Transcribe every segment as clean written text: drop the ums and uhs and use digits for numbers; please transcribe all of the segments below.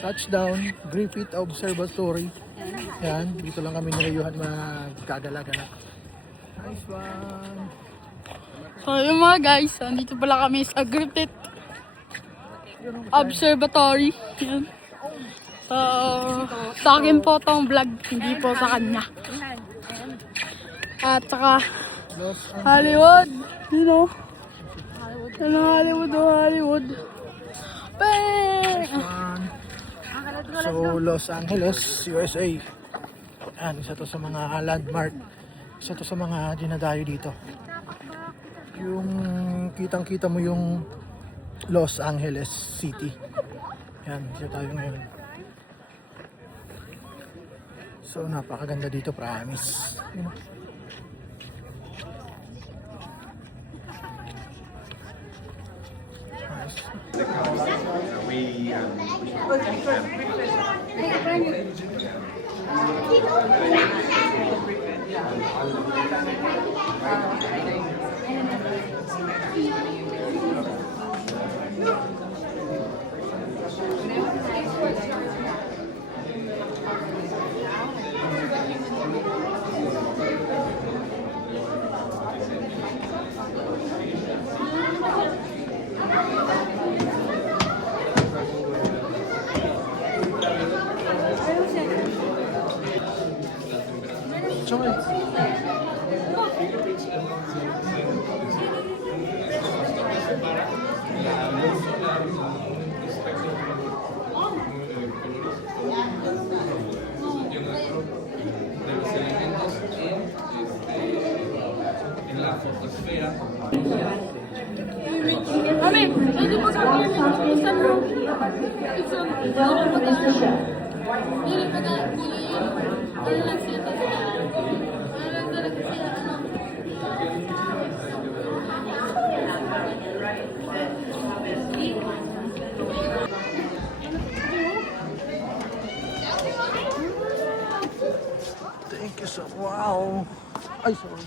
Touchdown, Griffith Observatory. Yan, dito lang kami nilayuhan magkagala-gala. Nice one. So yung mga guys, dito pala kami sa Griffith Observatory. Yan. So, sa akin po tong vlog, hindi po sa kanya. At saka, Hollywood, you know. Hollywood, Hollywood. Bang! So, Los Angeles, USA. Yan, isa to sa mga landmark. Isa to sa mga dinadayo dito. Yung kitang-kita mo yung Los Angeles City. Yan, dito tayo ngayon. So, napakaganda dito, promise. You know? Mami, pwede po sa akin isang room. Thank you so wow. Ay, sorry.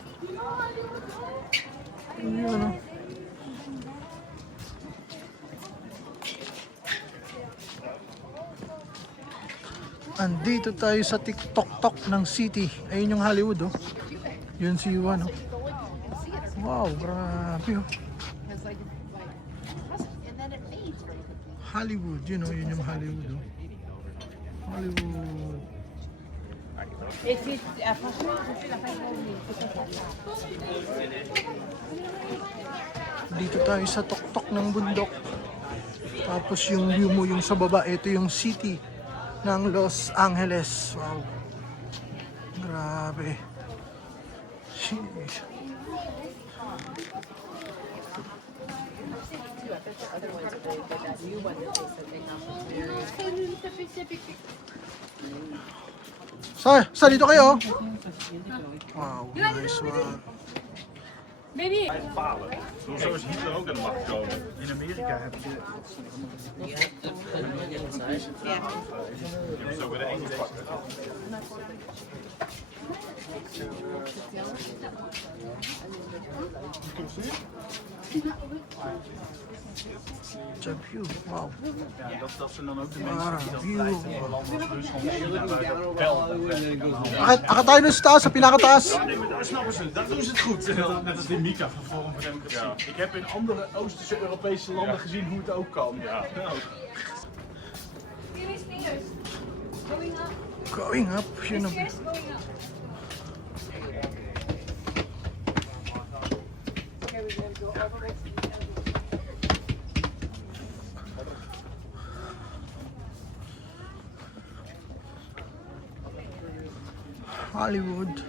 Yun. Andito tayo sa TikTok ng city. Ayun yung Hollywood, oh. Yun si Juan, oh. Wow, grabe, oh. Hollywood, you know, yun yung Hollywood, oh. Hollywood. Dito tayo sa tuktok ng bundok. Tapos yung view mo yung sa baba, ito yung city ng Los Angeles. Wow. Grabe. Sheesh. Sa dito kayo. Wow, nice one. Baby! Zo is Hitler ook aan de macht gekomen. In Amerika hebben ze. Je hebt zo bij de Engels pakken. It's a view, wow. Ja, dat zijn dan ook de mensen die dan View. blijven in landen als Rusland en China waar de pijl Akit tayo nun sa taas, sa pinakataas. Ja, nee, maar daar snappen ze, daar doen ze het goed. Net als de Mika van Forum voor Democratie. Ja. Ik heb in andere Oosterse Europese landen gezien hoe het ook kan. Ja. Nou. Going up, you know. Hollywood.